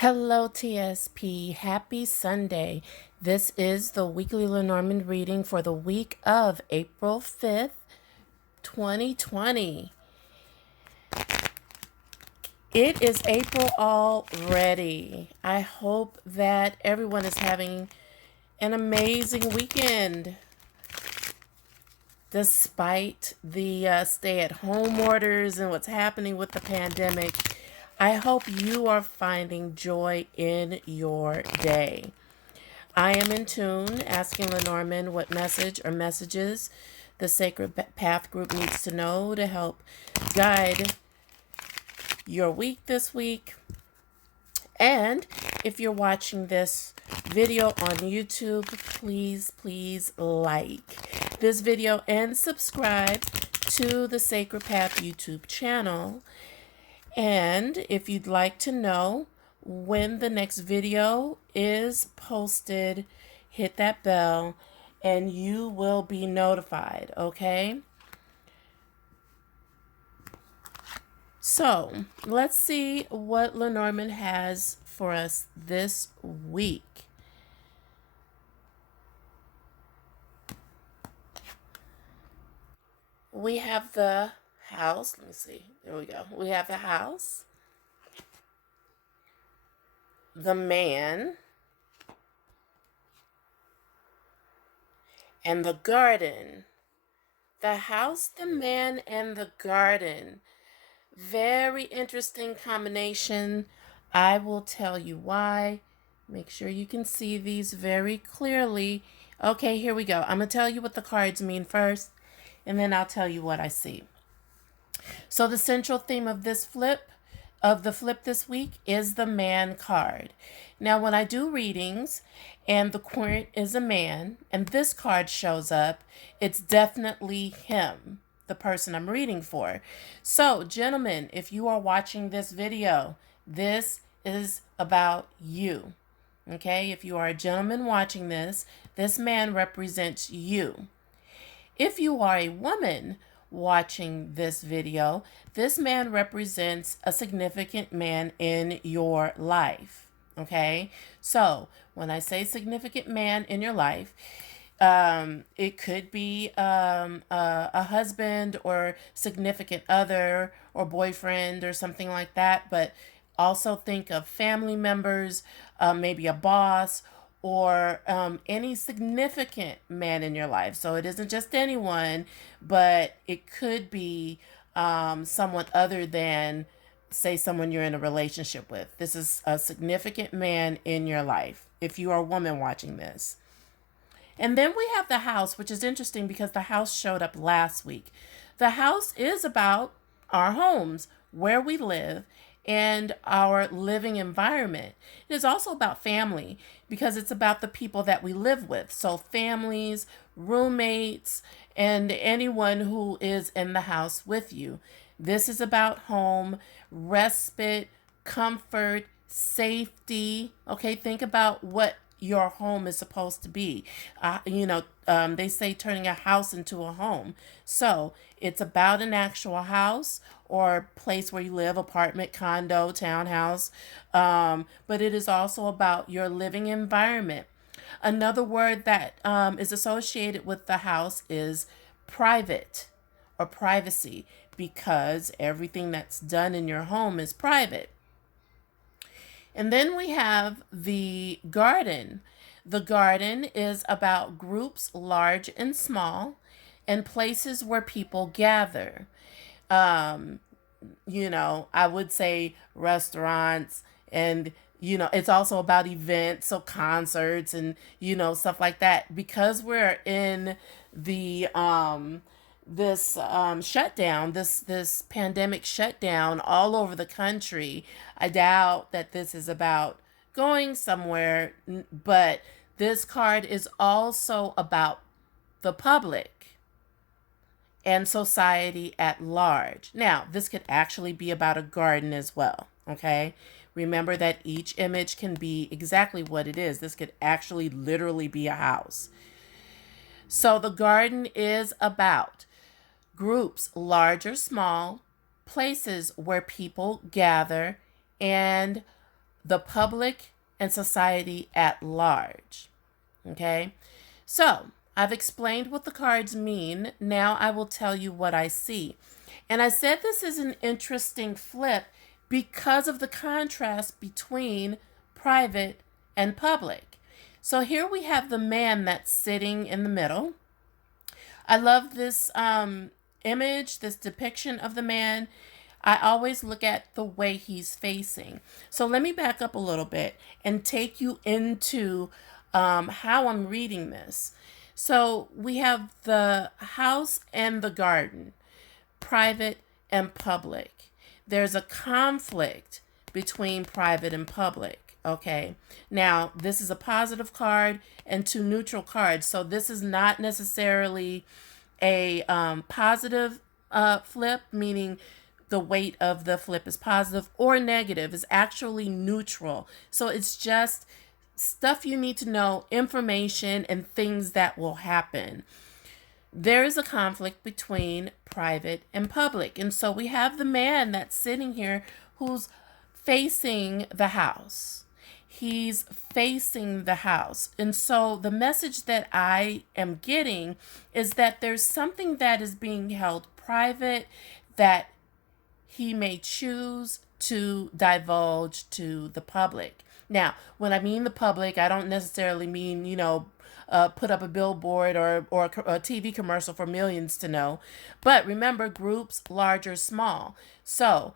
Hello, TSP. Happy Sunday. This is the weekly Lenormand reading for the week of April 5th, 2020. It is April already. I hope that everyone is having an amazing weekend despite the stay-at-home orders and what's happening with the pandemic. I hope you are finding joy in your day. I am in tune, asking Lenormand what message or messages the Sacred Path group needs to know to help guide your week this week. And if you're watching this video on YouTube, please like this video and subscribe to the Sacred Path YouTube channel. And if you'd like to know when the next video is posted, hit that bell and you will be notified, okay? So let's see what Lenormand has for us this week. We have the house. Let me see. There we go. We have the house, the man, and the garden. The house, the man, and the garden. Very interesting combination. I will tell you why. Make sure you can see these very clearly. Okay, here we go. I'm going to tell you what the cards mean first, and then I'll tell you what I see. So the central theme of the flip this week is the man card. Now, when I do readings and the querent is a man and this card shows up, it's definitely him, the person I'm reading for. So, gentlemen, if you are watching this video, this is about you. Okay? If you are a gentleman watching this man represents you. If you are a woman watching this video, this man represents a significant man in your life. Okay? So, when I say significant man in your life, it could be a husband or significant other or boyfriend or something like that. But also think of family members, maybe a boss or any significant man in your life. So it isn't just anyone, but it could be someone other than, say, someone you're in a relationship with. This is a significant man in your life if you are a woman watching this. And then we have the house, which is interesting because the house showed up last week. The house is about our homes, where we live, and our living environment. It is also about family because it's about the people that we live with. So families, roommates, and anyone who is in the house with you. This is about home, respite, comfort, safety. Okay, think about what your home is supposed to be. They say turning a house into a home. So it's about an actual house or place where you live, apartment, condo, townhouse. But it is also about your living environment. Another word that is associated with the house is private or privacy, because everything that's done in your home is private. And then we have the garden. The garden is about groups large and small and places where people gather. I would say restaurants, and it's also about events, so concerts and stuff like that. Because we're in the this shutdown, this pandemic shutdown all over the country, I doubt that this is about going somewhere, but this card is also about the public and society at large. Now, this could actually be about a garden as well, okay? Remember that each image can be exactly what it is. This could actually literally be a house. So the garden is about groups, large or small, places where people gather, and the public and society at large. Okay? So, I've explained what the cards mean. Now I will tell you what I see. And I said this is an interesting flip because of the contrast between private and public. So here we have the man that's sitting in the middle. I love this image, this depiction of the man. I always look at the way he's facing. So let me back up a little bit and take you into how I'm reading this. So we have the house and the garden, private and public. There's a conflict between private and public. Okay, now this is a positive card and two neutral cards. So this is not necessarily a positive flip, meaning the weight of the flip is positive, or negative is actually neutral. So it's just stuff you need to know, information and things that will happen. There is a conflict between private and public. And so we have the man that's sitting here who's facing the house. He's facing the house. And so the message that I am getting is that there's something that is being held private that he may choose to divulge to the public. Now, when I mean the public, I don't necessarily mean, put up a billboard or a TV commercial for millions to know. But remember, groups, large or small. So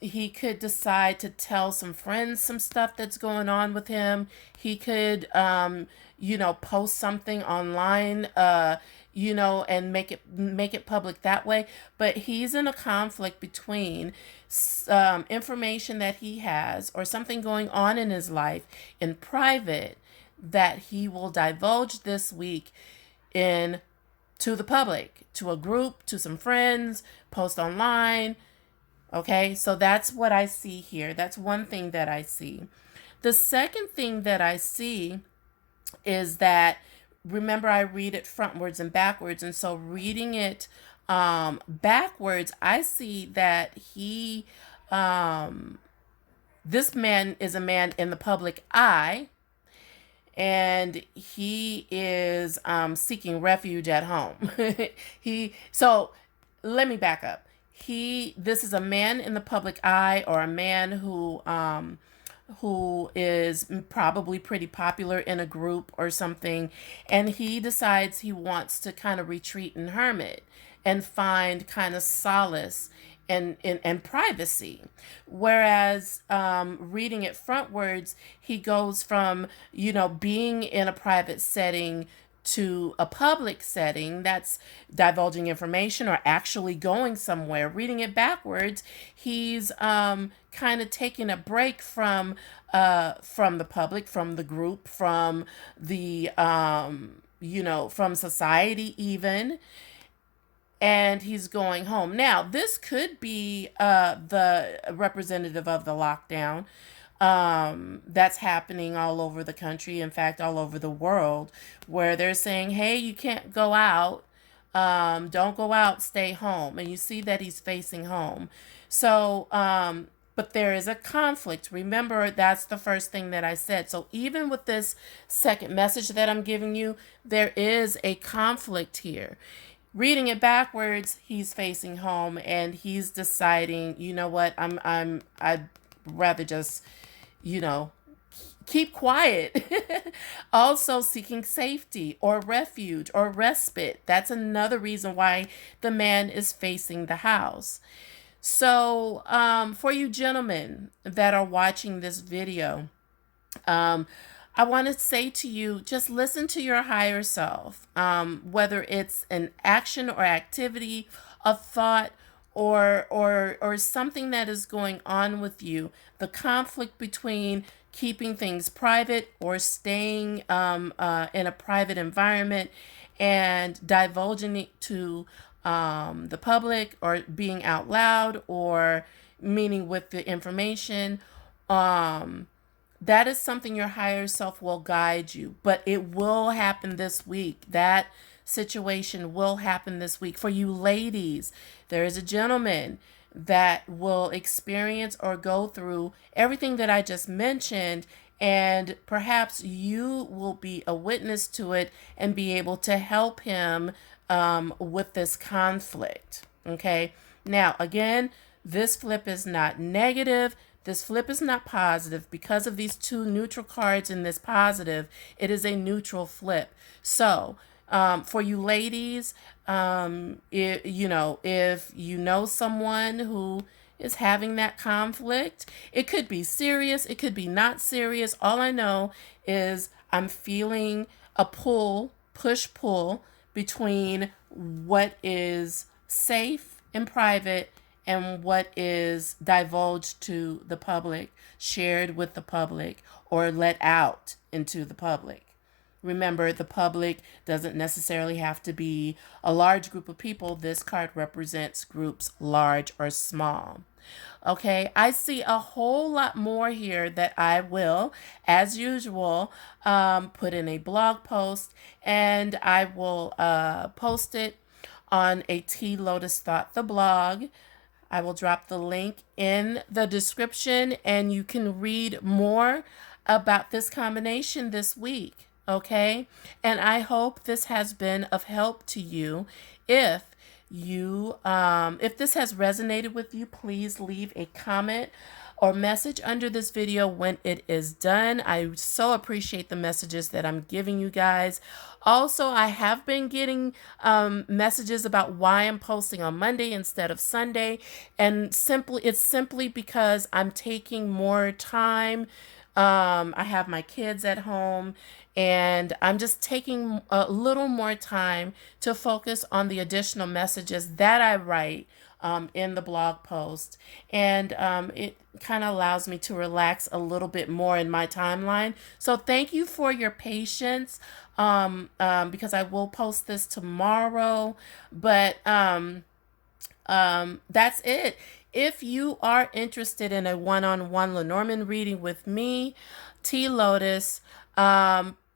he could decide to tell some friends some stuff that's going on with him. He could, post something online, and make it public that way. But he's in a conflict between information that he has or something going on in his life in private that he will divulge this week in to the public, to a group, to some friends, post online. Okay, so that's what I see here. That's one thing that I see. The second thing that I see is that, remember, I read it frontwards and backwards. And so reading it backwards, I see that this man is a man in the public eye, and he is seeking refuge at home. So let me back up. This is a man in the public eye, or a man who is probably pretty popular in a group or something, and he decides he wants to kind of retreat and hermit and find kind of solace and privacy. Whereas reading it frontwards, he goes from, being in a private setting to a public setting that's divulging information or actually going somewhere. Reading it backwards, he's kind of taking a break from the public, from the group, from the from society even, and he's going home. Now, this could be the representative of the lockdown that's happening all over the country, in fact, all over the world, where they're saying, hey, you can't go out. Don't go out, stay home. And you see that he's facing home. So, but there is a conflict. Remember, that's the first thing that I said. So even with this second message that I'm giving you, there is a conflict here. Reading it backwards, he's facing home and he's deciding, you know what, I'd rather just, keep quiet. Also seeking safety or refuge or respite. That's another reason why the man is facing the house. So for you gentlemen that are watching this video, I want to say to you, just listen to your higher self, whether it's an action or activity, a thought, or something that is going on with you. The conflict between keeping things private or staying in a private environment and divulging it to the public, or being out loud, or meaning with the information. That is something your higher self will guide you, but it will happen this week. That situation will happen this week. For you ladies, there is a gentleman that will experience or go through everything that I just mentioned, and perhaps you will be a witness to it and be able to help him with this conflict. Okay. Now, again, this flip is not negative. This flip is not positive. Because of these two neutral cards in this positive, it is a neutral flip. So, for you ladies, if you know someone who is having that conflict, it could be serious, it could be not serious. All I know is I'm feeling a push pull between what is safe and private and what is divulged to the public, shared with the public, or let out into the public. Remember, the public doesn't necessarily have to be a large group of people. This card represents groups large or small. Okay, I see a whole lot more here that I will, as usual, put in a blog post, and I will post it on a TLotus Thought, the blog. I will drop the link in the description, and you can read more about this combination this week. Okay, and I hope this has been of help to you. If if this has resonated with you, please leave a comment or message under this video when it is done. I so appreciate the messages that I'm giving you guys. Also, I have been getting messages about why I'm posting on Monday instead of Sunday, and it's simply because I'm taking more time. I have my kids at home, and I'm just taking a little more time to focus on the additional messages that I write in the blog post. And it kind of allows me to relax a little bit more in my timeline. So thank you for your patience, because I will post this tomorrow. But that's it. If you are interested in a one-on-one Lenormand reading with me, TLotus,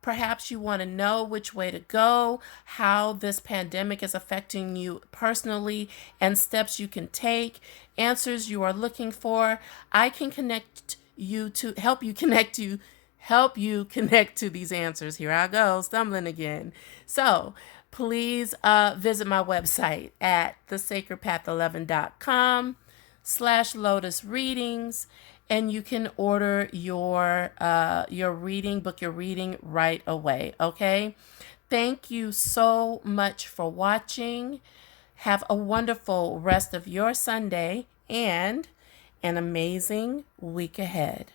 perhaps you want to know which way to go, how this pandemic is affecting you personally, and steps you can take, answers you are looking for. I can connect you to help you connect to these answers. Here I go, stumbling again. So please visit my website at thesacredpath11.com/Lotus Readings, and you can order your reading, book your reading right away. Okay. Thank you so much for watching. Have a wonderful rest of your Sunday and an amazing week ahead.